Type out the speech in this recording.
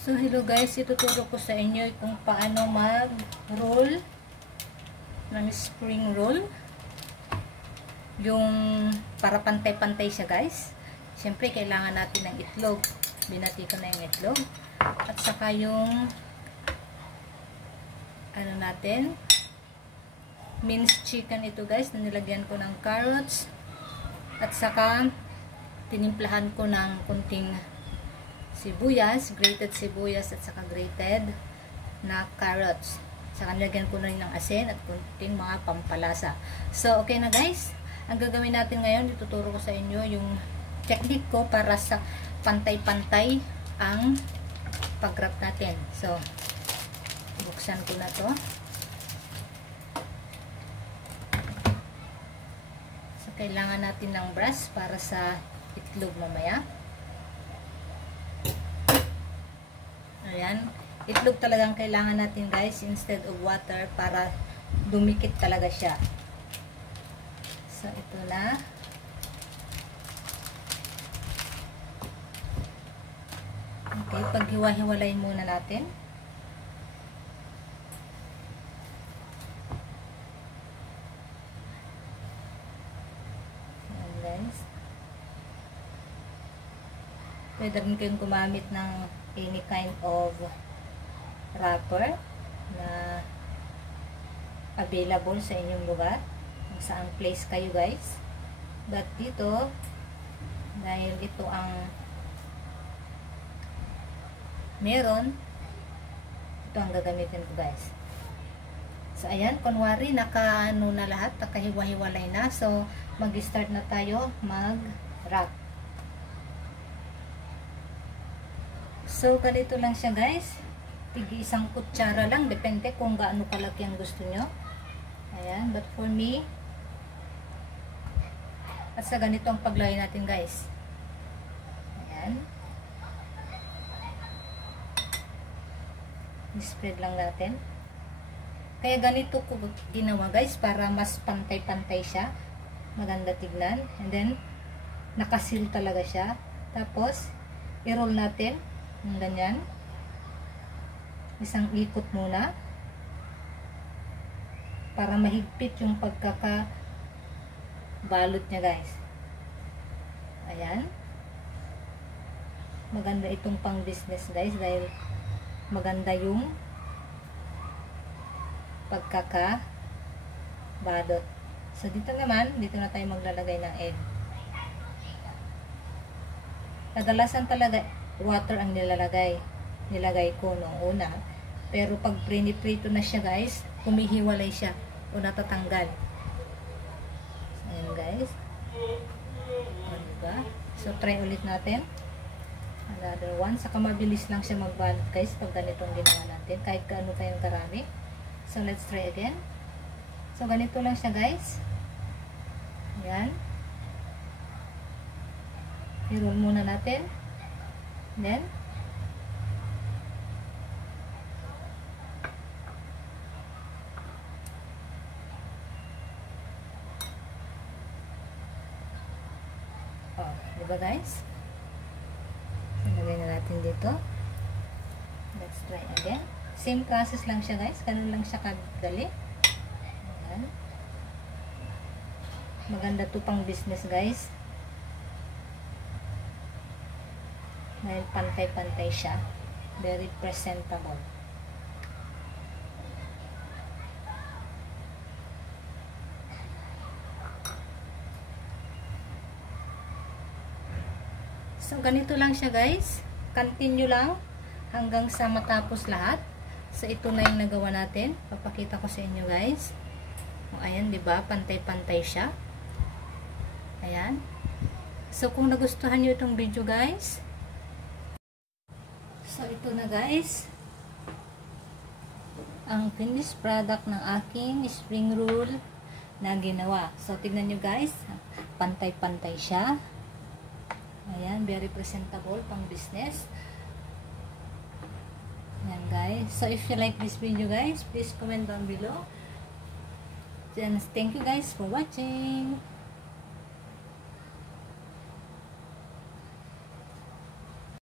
So hello guys, ituturo ko sa inyo kung paano mag-roll ng spring roll. Yung para pantay-pantay siya guys. Siyempre kailangan natin ng itlog. Binati ko na yung itlog. At saka yung ano natin, minced chicken ito guys, na nilagyan ko ng carrots. At saka tinimplahan ko ng kunting sibuyas, grated sibuyas at saka grated na carrots. Saka nilagyan ko na rin ng asin at kunting mga pampalasa. So, okay na guys. Ang gagawin natin ngayon, ituturo ko sa inyo yung technique ko para sa pantay-pantay ang pag-wrap natin. So, buksan ko na to. So, kailangan natin ng brush para sa itlog mamaya. Ayan. Itlog talagang kailangan natin guys instead of water para dumikit talaga siya. So, ito na. Okay, paghiwa-hiwalayin muna natin. Ayan guys. Pwede rin kayong gumamit ng any kind of wrapper na available sa inyong lugar, kung saang place kayo guys. But dito, dahil ito ang meron, ito ang gagamitin ko guys. So ayan, kunwari naka-ano na lahat, nakahiwa-hiwalay na. So mag-start na tayo mag-wrap. So, ganito lang siya guys. Tigi isang kutsara lang. Depende kung gaano kalaki ang gusto nyo. Ayan. But for me, at sa ganito ang paglagay natin guys. Ayan. I-spread lang natin. Kaya ganito ko ginawa guys para mas pantay-pantay siya. Maganda tignan. And then, nakasil talaga siya. Tapos, i-roll natin. Yung ganyan. Isang ikot muna. Para mahigpit yung pagkakabalot niya guys. Ayan. Maganda itong pang business guys. Dahil maganda yung pagkakabalot. So dito naman, dito na tayo maglalagay ng egg. Kadalasan talaga water ang nilagay ko noong una, pero pag priniprito na siya guys, humihiwalay siya o natatanggal. So, ayan guys. O, diba? So try ulit natin another one. Saka mabilis lang siya magbalot guys pag ganitong ginawa natin, kahit gaano tayong karami. So let's try again. So ganito lang siya guys. Ayan. I-roll muna natin. Then, diba guys? Ilagay na natin dito. Let's try again. Same process lang siya guys. Ganun lang siya kadali. Ayan. Maganda to pang business guys. Dahil pantay-pantay siya. Very presentable. So, ganito lang siya guys. Continue lang hanggang sa matapos lahat. So, ito na yung nagawa natin. Papakita ko sa inyo guys. O, ayan, diba? Pantay-pantay siya. Ayan. So, kung nagustuhan nyo itong video guys, so, ito na guys, ang finished product ng aking spring roll na ginawa. So, tignan nyo guys, pantay-pantay siya. Ayan, very presentable pang business. Ayan guys. So, if you like this video guys, please comment down below. And thank you guys for watching.